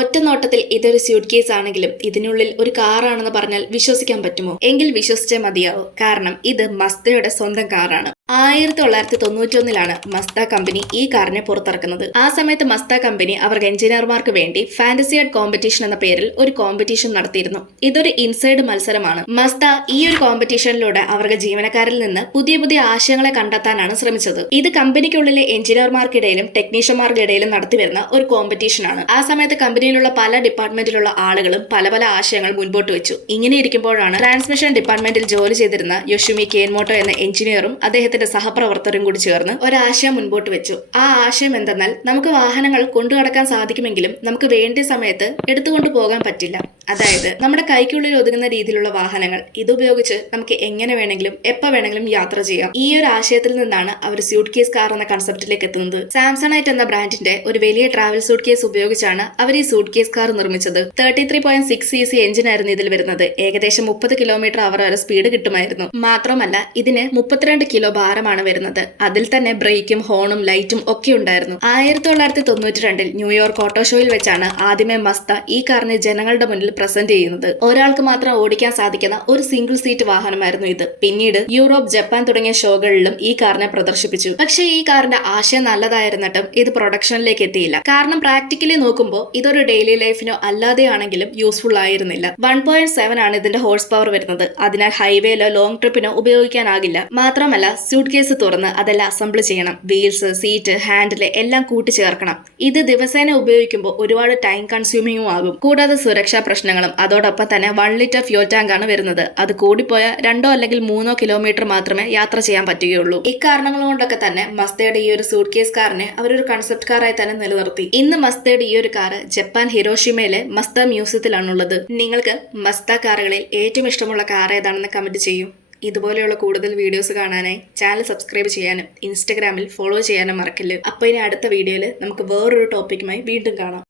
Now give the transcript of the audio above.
ഒറ്റ നോട്ടത്തിൽ ഇതൊരു സ്യൂട്ട് കേസ് ആണെങ്കിലും ഇതിനുള്ളിൽ ഒരു കാറാണെന്ന് പറഞ്ഞാൽ വിശ്വസിക്കാൻ പറ്റുമോ? എങ്കിൽ വിശ്വസിച്ചേ മതിയാവൂ. കാരണം ഇത് മസ്തയുടെ സ്വന്തം കാറാണ്. 1991 മസ്ത കമ്പനി ഈ കാറിനെ പുറത്തിറക്കുന്നത്. ആ സമയത്ത് മസ്ത കമ്പനി അവർക്ക് എഞ്ചിനീയർമാർക്ക് വേണ്ടി ഫാന്റസിയാഡ് കോമ്പറ്റീഷൻ എന്ന പേരിൽ ഒരു കോമ്പറ്റീഷൻ നടത്തിയിരുന്നു. ഇതൊരു ഇൻസൈഡ് മത്സരമാണ്. മസ്ത ഈ ഒരു കോമ്പറ്റീഷനിലൂടെ അവർക്ക് ജീവനക്കാരിൽ നിന്ന് പുതിയ പുതിയ ആശയങ്ങളെ കണ്ടെത്താനാണ് ശ്രമിച്ചത്. ഇത് കമ്പനിക്കുള്ളിലെ എഞ്ചിനീയർമാർക്കിടയിലും ടെക്നീഷ്യന്മാർക്കിടയിലും നടത്തിവരുന്ന ഒരു കോമ്പറ്റീഷനാണ്. ആ സമയത്ത് കമ്പനിയിലുള്ള പല ഡിപ്പാർട്ട്മെന്റിലുള്ള ആളുകളും പല പല ആശയങ്ങൾ മുൻപോട്ട് വെച്ചു. ഇങ്ങനെ ഇരിക്കുമ്പോഴാണ് ട്രാൻസ്മിഷൻ ഡിപ്പാർട്ട്മെന്റിൽ ജോലി ചെയ്തിരുന്ന യോഷിമി കേൻമോട്ടോ എന്ന എഞ്ചിനീയറും അദ്ദേഹത്തിന്റെ സഹപ്രവർത്തകരും കൂടി ചേർന്ന് ഒരാശയം മുൻപോട്ട് വെച്ചു. ആ ആശയം എന്തെന്നാൽ, നമുക്ക് വാഹനങ്ങൾ കൊണ്ടുനടക്കാൻ സാധിക്കുമെങ്കിലും നമുക്ക് വേണ്ട സമയത്ത് എടുത്തുകൊണ്ടു പോകാൻ പറ്റില്ല. അതായത് നമ്മുടെ കൈക്കുള്ളിൽ ഒതുങ്ങുന്ന രീതിയിലുള്ള വാഹനങ്ങൾ. ഇതുപയോഗിച്ച് നമുക്ക് എങ്ങനെ വേണമെങ്കിലും എപ്പോൾ വേണമെങ്കിലും യാത്ര ചെയ്യാം. ഈ ഒരു ആശയത്തിൽ നിന്നാണ് അവർ സ്യൂട്ട് കേസ് കാർ എന്ന കൺസെപ്റ്റിലേക്ക് എത്തുന്നത്. സാംസണൈറ്റ് എന്ന ബ്രാൻഡിന്റെ ഒരു വലിയ ട്രാവൽ സൂട്ട് കേസ് ഉപയോഗിച്ചാണ് അവർ ഈ സൂട്ട് കേസ് കാർ നിർമ്മിച്ചത്. 33.6 cc എഞ്ചിനായിരുന്നു ഇതിൽ വരുന്നത്. ഏകദേശം 30 km/h വരെ സ്പീഡ് കിട്ടുമായിരുന്നു. മാത്രമല്ല ഇതിന് 32 കിലോ ഭാരമാണ് വരുന്നത്. അതിൽ തന്നെ ബ്രേക്കും ഹോണും ലൈറ്റും ഒക്കെ ഉണ്ടായിരുന്നു. 1992 ന്യൂയോർക്ക് ഓട്ടോ ഷോയിൽ വെച്ചാണ് ആദ്യമേ മസ്ത ഈ കാറിനെ ജനങ്ങളുടെ മുന്നിൽ പ്രസന്റ് ചെയ്യുന്നത്. ഒരാൾക്ക് മാത്രം ഓടിക്കാൻ സാധിക്കുന്ന ഒരു സിംഗിൾ സീറ്റ് വാഹനമായിരുന്നു ഇത്. പിന്നീട് യൂറോപ്പ്, ജപ്പാൻ തുടങ്ങിയ ഷോകളിലും ഈ കാറിനെ പ്രദർശിപ്പിച്ചു. പക്ഷേ ഈ കാറിന്റെ ആശയം നല്ലതായിരുന്നിട്ടും ഇത് പ്രൊഡക്ഷനിലേക്ക് എത്തിയില്ല. കാരണം പ്രാക്ടിക്കലി നോക്കുമ്പോൾ ഇതൊരു ഡെയിലി ലൈഫിനോ അല്ലാതെയാണെങ്കിലും യൂസ്ഫുൾ ആയിരുന്നില്ല. 1.7 ആണ് ഇതിന്റെ ഹോഴ്സ് പവർ വരുന്നത്. അതിനാൽ ഹൈവേയിലോ ലോങ് ട്രിപ്പിനോ ഉപയോഗിക്കാനാകില്ല. മാത്രമല്ല സ്യൂട്ട് കേസ് തുറന്ന് അതെല്ലാം അസംബിൾ ചെയ്യണം. വീൽസ്, സീറ്റ്, ഹാൻഡിൽ എല്ലാം കൂട്ടിച്ചേർക്കണം. ഇത് ദിവസേന ഉപയോഗിക്കുമ്പോൾ ഒരുപാട് ടൈം കൺസ്യൂമിങ്ങും ആകും. കൂടാതെ സുരക്ഷാ പ്രശ്നങ്ങളും. അതോടൊപ്പം തന്നെ 1 ലിറ്റർ ഫ്യൂൽ ടാങ്ക് ആണ് വരുന്നത്. അത് കൂടിപ്പോയ 2 അല്ലെങ്കിൽ 3 കിലോമീറ്റർ മാത്രമേ യാത്ര ചെയ്യാൻ പറ്റുകയുള്ളൂ. ഇക്കാരണങ്ങൾ കൊണ്ടൊക്കെ തന്നെ മസ്തയുടെ ഈ ഒരു സൂട്ട് കേസ് കാറിനെ അവരൊരു കൺസെപ്റ്റ് കാറായി തന്നെ നിലനിർത്തി. ഇന്ന് മസ്തയുടെ ഈ ഒരു കാറ് ജപ്പാൻ ഹിരോഷിമയിലെ മസ്ത മ്യൂസിയത്തിലാണുള്ളത്. നിങ്ങൾക്ക് മസ്ത കാറുകളിൽ ഏറ്റവും ഇഷ്ടമുള്ള കാർ ഏതാണെന്ന് കമന്റ് ചെയ്യൂ. ഇതുപോലെയുള്ള കൂടുതൽ വീഡിയോസ് കാണാനായി ചാനൽ സബ്സ്ക്രൈബ് ചെയ്യാനും ഇൻസ്റ്റഗ്രാമിൽ ഫോളോ ചെയ്യാനും മറക്കല്ല്. അപ്പോൾ ഇനി അടുത്ത വീഡിയോയിൽ നമുക്ക് വേറൊരു ടോപ്പിക്കുമായി വീണ്ടും കാണാം.